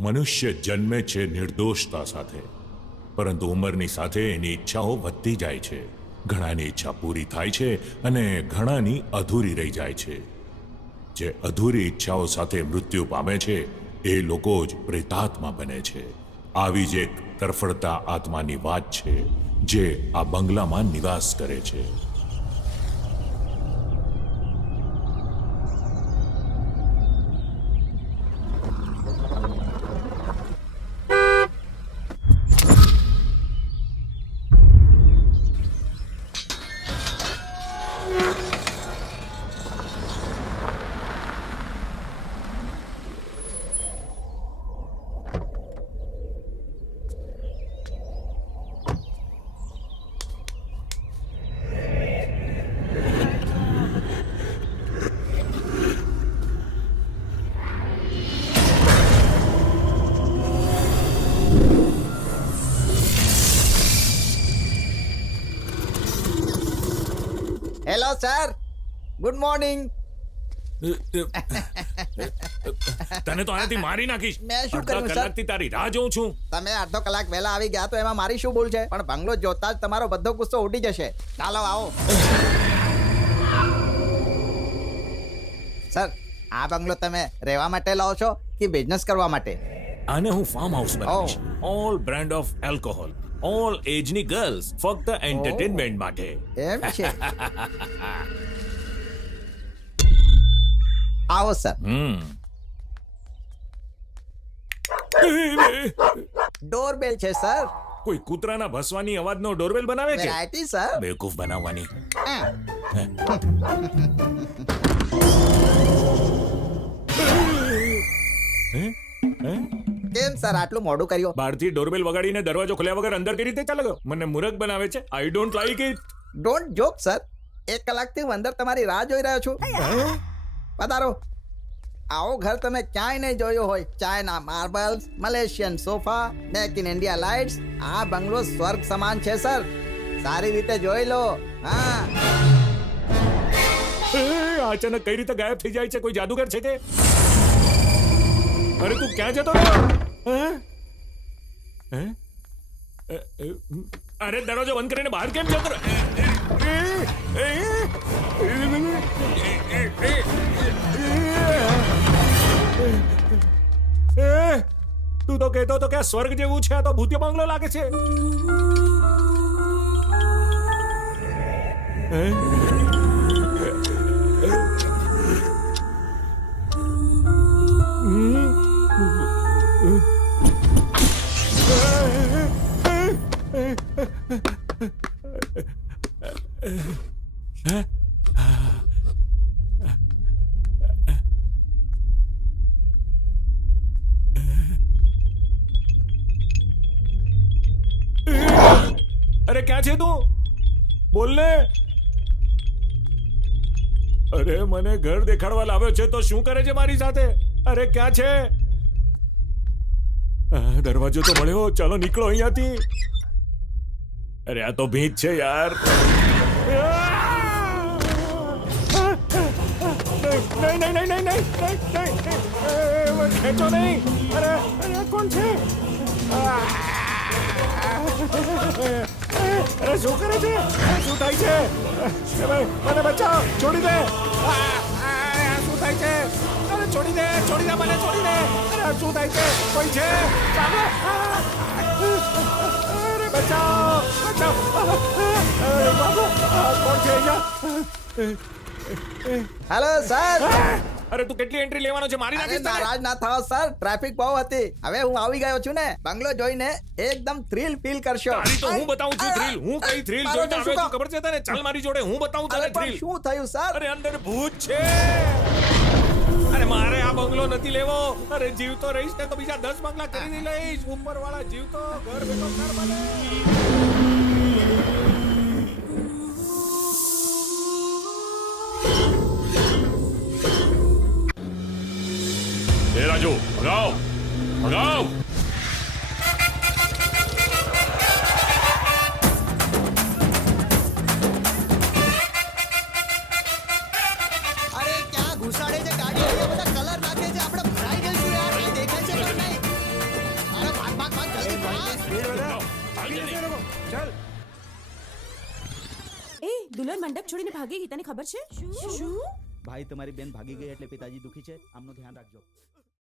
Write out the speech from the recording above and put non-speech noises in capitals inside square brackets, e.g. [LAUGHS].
મનુષ્ય જન્મે છે નિર્દોષતા સાથે. પરંતુ ઉંમરની સાથે એની ઈચ્છાઓ વધતી જાય છે. ઘણાની ઈચ્છા પૂરી થાય છે અને ઘણાની અધૂરી રહી જાય છે. જે અધૂરી ઈચ્છાઓ સાથે મૃત્યુ પામે છે, એ લોકો જ પ્રેતાત્મા બને છે. આવી જ એક તરફડતા આત્માની વાત છે, જે આ બંગલામાં નિવાસ કરે છે. સર ગુડ મોર્નિંગ તને તો આનાથી મારી નાખીશ. મેં શું કર્યું, સર? કલાકથી તારી રાહ જોઉં છું. તમે અડધો કલાક વહેલા આવી ગયા તો એમાં મારી શું ભૂલ છે? પણ બંગલો જોતા જ તમારો બધો ગુસ્સો ઉડી જશે. ચાલો આવો. સર આ બંગલો તમે રહેવા માટે લાવો છો કે બિઝનેસ કરવા માટે? આને હું ફાર્મ હાઉસ બનાવીશ. All brand of alcohol all એજની girls ફક્ત એન્ટરટેનમેન્ટ માટે. એમ છે. [LAUGHS] આવો સર. ડોરબેલ છે સર. કોઈ કૂતરાના ભસવાની અવાજનો ડોરબેલ બનાવે છે? Variety sir. બેવકૂફ બનાવવાની. [LAUGHS] હે? હે? કેમ સર આટલું મોડું કર્યું? બહારથી ડોરબેલ વગાડીને દરવાજો ખોલ્યા વગર અંદર કઈ રીતે ચાલે? ગયો મને મૂરખ બનાવે છે. I don't like it don't joke sir એક કલાકથી હું અંદર તમારી રાહ જોઈ રહ્યો છું. પધારો. આવો ઘર તમે ક્યાંય નહીં જોયો હોય. China marbles Malaysian sofa make in India lights આ બંગલો સ્વર્ગ સમાન છે સર સારી રીતે જોઈ લો. હા અચાનક કઈ રીતે ગાયબ થઈ જાય છે? કોઈ જાદુગર છે કે? અરે તું ક્યાં જતો રહ્યો? અરે દરવાજો બંધ કરીને બહાર કેમ જતો તું તો કહેતો હતો કે આ સ્વર્ગ જેવું છે આ તો ભૂત્ય બંગલો લાગે છે હે? અરે, ક્યાં છે તું? બોલ ને. અરે, મને ઘર દેખાડવા લાવ્યો છે, તો શું કરે છે મારી સાથે? અરે, ક્યાં છે? દરવાજો તો મળ્યો. ચાલો નીકળો અહીંયાથી. અરે, આ તો ભીત છે યાર. નહીં નહીં નહીં નહીં નહીં નહીં નહીં ખેંચો નહીં અરે અરે કોણ છે અરે શું કરે છે શું થાય છે મને બચાવ છોડી દે શું થાય છે અરે છોડી દે છોડી દે મને છોડી દે અરે શું થાય છે કોઈ છે અરે બચાવ બચાવ હેલો સર અરે તું કેટલી એન્ટ્રી લેવાનો છે? મારી નાખીશ તને? નારાજ ના થાવ સર ટ્રાફિક બહુ હતી. હવે હું આવી ગયો છું ને બંગલો જોઈને એકદમ થ્રિલ ફીલ કરશો. તારી તો હું બતાવું છું થ્રિલ હું કઈ થ્રિલ જોઈને આવ્યો છું? ખબર છે તને? ચાલ મારી જોડે હું બતાવું તને થ્રિલ શું થયું સર અરે અંદર ભૂત છે. અરે મારે આ બંગલો નથી લેવો. અરે જીવતો રહીશ ને તો બીજા દસ બંગલા ખરીદી લઈશ. ઉપર વાળા જીવતો ઘર બેઠો ઘર બને ભગાવ અરે ક્યાં ઘુસાડે છે ગાડી? અહીંયા બધા કલર નાખે છે. આપણે ભરાઈ જઈશું યાર. આ દેખાય છે પણ નહીં? ચાલ એ દુલ્હન મંડપ છોડીને ભાગી ગઈ. તને ખબર છે? શું? ભાઈ તમારી બેન ભાગી ગઈ એટલે પિતાજી દુખી છે. આમનું ધ્યાન રાખજો.